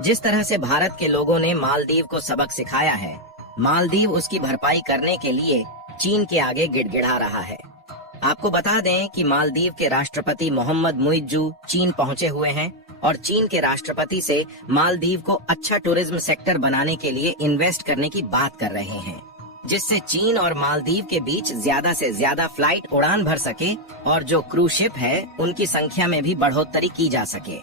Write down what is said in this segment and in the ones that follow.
जिस तरह से भारत के लोगों ने मालदीव को सबक सिखाया है, मालदीव उसकी भरपाई करने के लिए चीन के आगे गिड़गिड़ा रहा है। आपको बता दें कि मालदीव के राष्ट्रपति मोहम्मद मुइज्जू चीन पहुंचे हुए हैं और चीन के राष्ट्रपति से मालदीव को अच्छा टूरिज्म सेक्टर बनाने के लिए इन्वेस्ट करने की बात कर रहे हैं, जिससे चीन और मालदीव के बीच ज्यादा से ज्यादा फ्लाइट उड़ान भर सके और जो क्रूज शिप है उनकी संख्या में भी बढ़ोतरी की जा सके।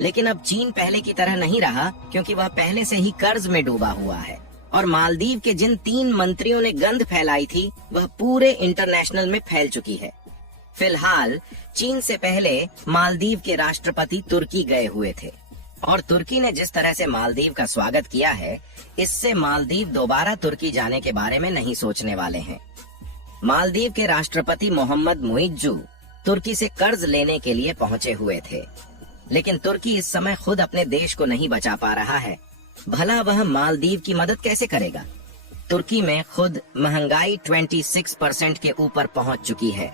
लेकिन अब चीन पहले की तरह नहीं रहा, क्योंकि वह पहले से ही कर्ज में डूबा हुआ है और मालदीव के जिन 3 मंत्रियों ने गंध फैलाई थी वह पूरे इंटरनेशनल में फैल चुकी है। फिलहाल चीन से पहले मालदीव के राष्ट्रपति तुर्की गए हुए थे और तुर्की ने जिस तरह से मालदीव का स्वागत किया है, इससे मालदीव दोबारा तुर्की जाने के बारे में नहीं सोचने वाले हैं। मालदीव के राष्ट्रपति मोहम्मद मुइज्जू तुर्की से कर्ज लेने के लिए पहुंचे हुए थे, लेकिन तुर्की इस समय खुद अपने देश को नहीं बचा पा रहा है। भला वह मालदीव की मदद कैसे करेगा? तुर्की में खुद महंगाई 26% के ऊपर पहुंच चुकी है,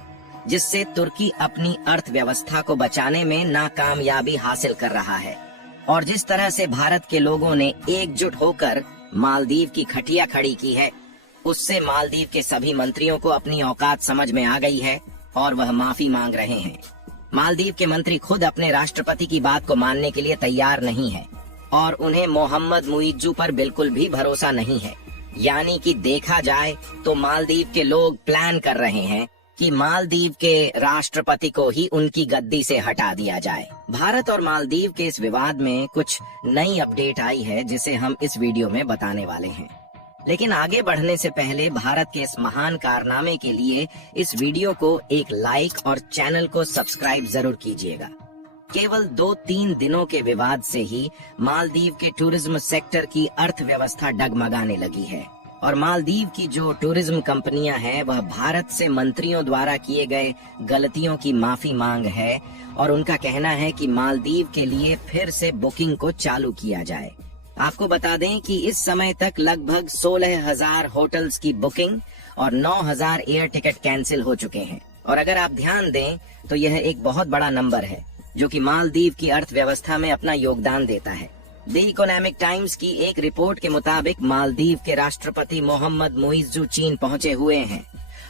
जिससे तुर्की अपनी अर्थव्यवस्था को बचाने में नाकामयाबी हासिल कर रहा है। और जिस तरह से भारत के लोगों ने एकजुट होकर मालदीव की खटिया खड़ी की है, उससे मालदीव के सभी मंत्रियों को अपनी औकात समझ में आ गई है और वह माफी मांग रहे हैं। मालदीव के मंत्री खुद अपने राष्ट्रपति की बात को मानने के लिए तैयार नहीं है और उन्हें मोहम्मद मुइज्जू पर बिल्कुल भी भरोसा नहीं है। यानी कि देखा जाए तो मालदीव के लोग प्लान कर रहे हैं कि मालदीव के राष्ट्रपति को ही उनकी गद्दी से हटा दिया जाए। भारत और मालदीव के इस विवाद में कुछ नई अपडेट आई है, जिसे हम इस वीडियो में बताने वाले हैं। लेकिन आगे बढ़ने से पहले भारत के इस महान कारनामे के लिए इस वीडियो को एक लाइक और चैनल को सब्सक्राइब जरूर कीजिएगा। केवल 2-3 दिनों के विवाद से ही मालदीव के टूरिज्म सेक्टर की अर्थव्यवस्था डगमगाने लगी है और मालदीव की जो टूरिज्म कंपनियां हैं वह भारत से मंत्रियों द्वारा किए गए गलतियों की माफी मांग है और उनका कहना है कि मालदीव के लिए फिर से बुकिंग को चालू किया जाए। आपको बता दें कि इस समय तक लगभग 16,000 होटल्स की बुकिंग और 9,000 एयर टिकट कैंसिल हो चुके हैं। और अगर आप ध्यान दें तो यह एक बहुत बड़ा नंबर है जो कि मालदीव की अर्थव्यवस्था में अपना योगदान देता है। द इकोनॉमिक टाइम्स की एक रिपोर्ट के मुताबिक मालदीव के राष्ट्रपति मोहम्मद मुइज्जू चीन पहुंचे हुए हैं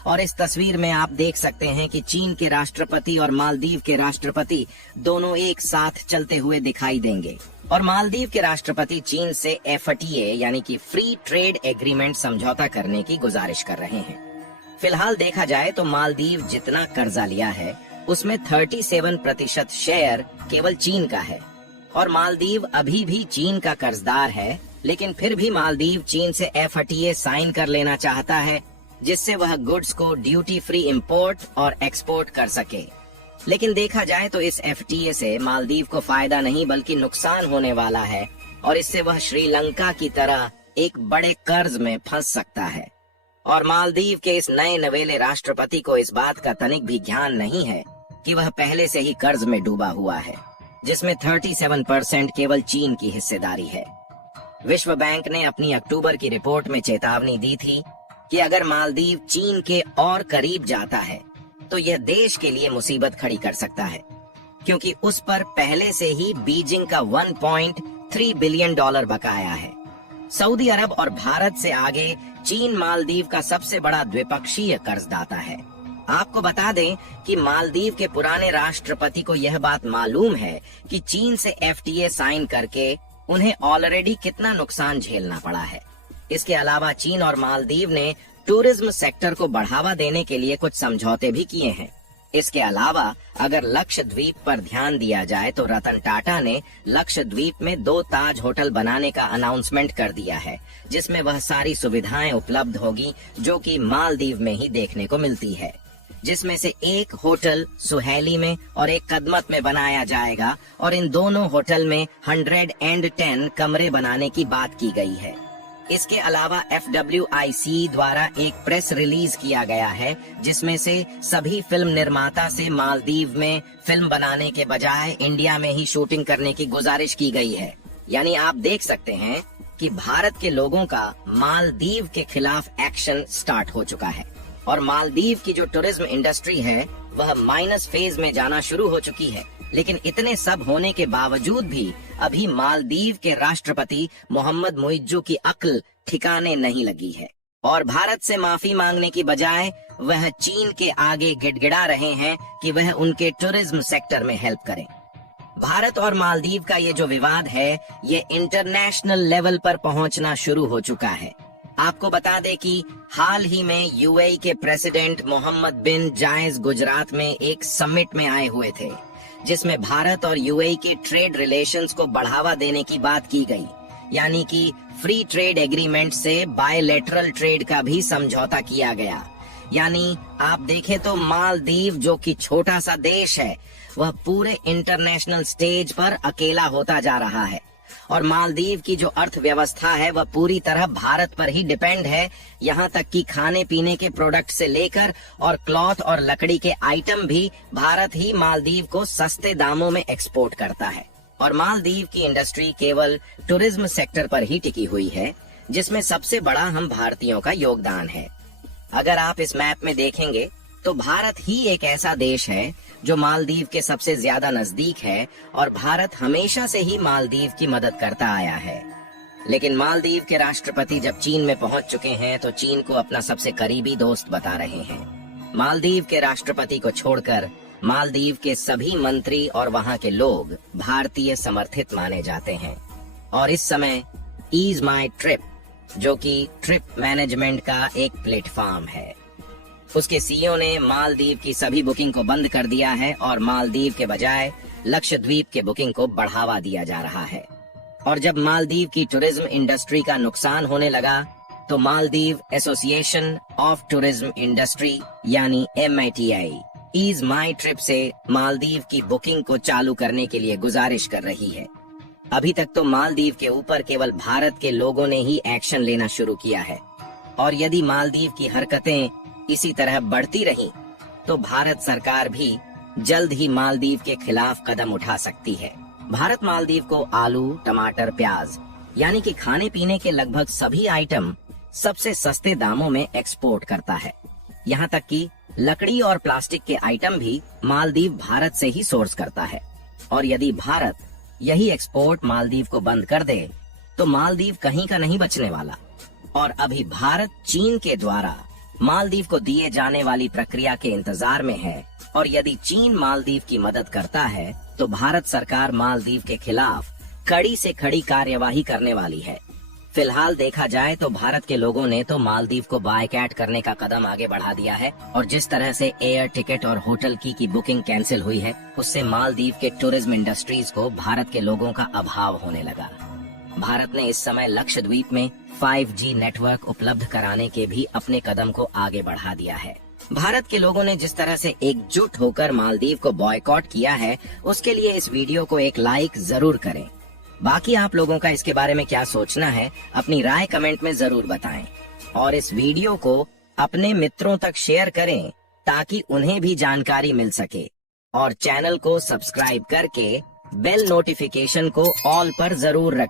और इस तस्वीर में आप देख सकते हैं कि चीन के राष्ट्रपति और मालदीव के राष्ट्रपति दोनों एक साथ चलते हुए दिखाई देंगे और मालदीव के राष्ट्रपति चीन से FTA यानी कि फ्री ट्रेड एग्रीमेंट समझौता करने की गुजारिश कर रहे हैं। फिलहाल देखा जाए तो मालदीव जितना कर्जा लिया है उसमें 37% शेयर केवल चीन का है और मालदीव अभी भी चीन का कर्जदार है, लेकिन फिर भी मालदीव चीन से FTA साइन कर लेना चाहता है, जिससे वह गुड्स को ड्यूटी फ्री इंपोर्ट और एक्सपोर्ट कर सके। लेकिन देखा जाए तो इस FTA से मालदीव को फायदा नहीं बल्कि नुकसान होने वाला है और इससे वह श्रीलंका की तरह एक बड़े कर्ज में फंस सकता है। और मालदीव के इस नए नवेले राष्ट्रपति को इस बात का तनिक भी ज्ञान नहीं है कि वह पहले से ही कर्ज में डूबा हुआ है, जिसमें 37% केवल चीन की हिस्सेदारी है। विश्व बैंक ने अपनी अक्टूबर की रिपोर्ट में चेतावनी दी थी कि अगर मालदीव चीन के और करीब जाता है तो यह देश के लिए मुसीबत खड़ी कर सकता है, क्योंकि उस पर पहले से ही बीजिंग का $1.3 बिलियन बकाया है। सऊदी अरब और भारत से आगे चीन मालदीव का सबसे बड़ा द्विपक्षीय कर्जदाता है। आपको बता दें कि मालदीव के पुराने राष्ट्रपति को यह बात मालूम है कि चीन से FTA साइन करके उन्हें ऑलरेडी कितना नुकसान झेलना पड़ा है। इसके अलावा चीन और मालदीव ने टूरिज्म सेक्टर को बढ़ावा देने के लिए कुछ समझौते भी किए हैं। इसके अलावा अगर लक्षद्वीप पर ध्यान दिया जाए तो रतन टाटा ने लक्षद्वीप में 2 ताज होटल बनाने का अनाउंसमेंट कर दिया है, जिसमें वह सारी सुविधाएं उपलब्ध होगी जो कि मालदीव में ही देखने को मिलती है, जिसमें से एक होटल सुहेली में और एक कदमत में बनाया जाएगा और इन दोनों होटल में 110 कमरे बनाने की बात की गई है। इसके अलावा FWIC द्वारा एक प्रेस रिलीज किया गया है, जिसमें से सभी फिल्म निर्माता से मालदीव में फिल्म बनाने के बजाय इंडिया में ही शूटिंग करने की गुजारिश की गई है। यानी आप देख सकते हैं कि भारत के लोगों का मालदीव के खिलाफ एक्शन स्टार्ट हो चुका है और मालदीव की जो टूरिज्म इंडस्ट्री है वह माइनस फेज में जाना शुरू हो चुकी है। लेकिन इतने सब होने के बावजूद भी अभी मालदीव के राष्ट्रपति मोहम्मद मुइज्जू की अक्ल ठिकाने नहीं लगी है और भारत से माफी मांगने की बजाय वह चीन के आगे गिड़गिड़ा रहे हैं कि वह उनके टूरिज्म सेक्टर में हेल्प करें। भारत और मालदीव का ये जो विवाद है, ये इंटरनेशनल लेवल पर पहुंचना शुरू हो चुका है। आपको बता दें कि हाल ही में यूएई के प्रेसिडेंट मोहम्मद बिन जायद गुजरात में एक समिट में आए हुए थे, जिसमें भारत और यूएई के ट्रेड रिलेशंस को बढ़ावा देने की बात की गई, यानी कि फ्री ट्रेड एग्रीमेंट से बायलैटरल ट्रेड का भी समझौता किया गया। यानी आप देखें तो मालदीव, जो कि छोटा सा देश है, वह पूरे इंटरनेशनल स्टेज पर अकेला होता जा रहा है और मालदीव की जो अर्थव्यवस्था है वह पूरी तरह भारत पर ही डिपेंड है। यहाँ तक कि खाने पीने के प्रोडक्ट से लेकर और क्लॉथ और लकड़ी के आइटम भी भारत ही मालदीव को सस्ते दामों में एक्सपोर्ट करता है। और मालदीव की इंडस्ट्री केवल टूरिज्म सेक्टर पर ही टिकी हुई है, जिसमें सबसे बड़ा हम भारतीयों का योगदान है। अगर आप इस मैप में देखेंगे तो भारत ही एक ऐसा देश है जो मालदीव के सबसे ज्यादा नजदीक है और भारत हमेशा से ही मालदीव की मदद करता आया है। लेकिन मालदीव के राष्ट्रपति जब चीन में पहुंच चुके हैं तो चीन को अपना सबसे करीबी दोस्त बता रहे हैं। मालदीव के राष्ट्रपति को छोड़कर मालदीव के सभी मंत्री और वहां के लोग भारतीय समर्थित माने जाते हैं। और इस समय ईज माई ट्रिप, जो कि ट्रिप मैनेजमेंट का एक प्लेटफॉर्म है, उसके सीईओ ने मालदीव की सभी बुकिंग को बंद कर दिया है और मालदीव के बजाय लक्षद्वीप के बुकिंग को बढ़ावा दिया जा रहा है। और जब मालदीव की टूरिज्म इंडस्ट्री का नुकसान होने लगा तो Maldives association of tourism industry यानी MITI ईज माई ट्रिप से मालदीव की बुकिंग को चालू करने के लिए गुजारिश कर रही है। अभी तक तो मालदीव के ऊपर केवल भारत के लोगों ने ही एक्शन लेना शुरू किया है और यदि मालदीव की हरकतें इसी तरह बढ़ती रही तो भारत सरकार भी जल्द ही मालदीव के खिलाफ कदम उठा सकती है। भारत मालदीव को आलू, टमाटर, प्याज यानी कि खाने पीने के लगभग सभी आइटम सबसे सस्ते दामों में एक्सपोर्ट करता है। यहाँ तक कि लकड़ी और प्लास्टिक के आइटम भी मालदीव भारत से ही सोर्स करता है। और यदि भारत यही एक्सपोर्ट मालदीव को बंद कर दे तो मालदीव कहीं का नहीं बचने वाला। और अभी भारत चीन के द्वारा मालदीव को दिए जाने वाली प्रक्रिया के इंतजार में है और यदि चीन मालदीव की मदद करता है तो भारत सरकार मालदीव के खिलाफ कड़ी से कड़ी कार्यवाही करने वाली है। फिलहाल देखा जाए तो भारत के लोगों ने तो मालदीव को बायकॉट करने का कदम आगे बढ़ा दिया है और जिस तरह से एयर टिकट और होटल की बुकिंग कैंसिल हुई है, उससे मालदीव के टूरिज्म इंडस्ट्रीज को भारत के लोगों का अभाव होने लगा। भारत ने इस समय लक्षद्वीप में 5G नेटवर्क उपलब्ध कराने के भी अपने कदम को आगे बढ़ा दिया है। भारत के लोगों ने जिस तरह से एकजुट होकर मालदीव को बॉयकॉट किया है, उसके लिए इस वीडियो को एक लाइक जरूर करें। बाकी आप लोगों का इसके बारे में क्या सोचना है, अपनी राय कमेंट में जरूर बताएं और इस वीडियो को अपने मित्रों तक शेयर करें ताकि उन्हें भी जानकारी मिल सके और चैनल को सब्सक्राइब करके बेल नोटिफिकेशन को ऑल पर जरूर रखें।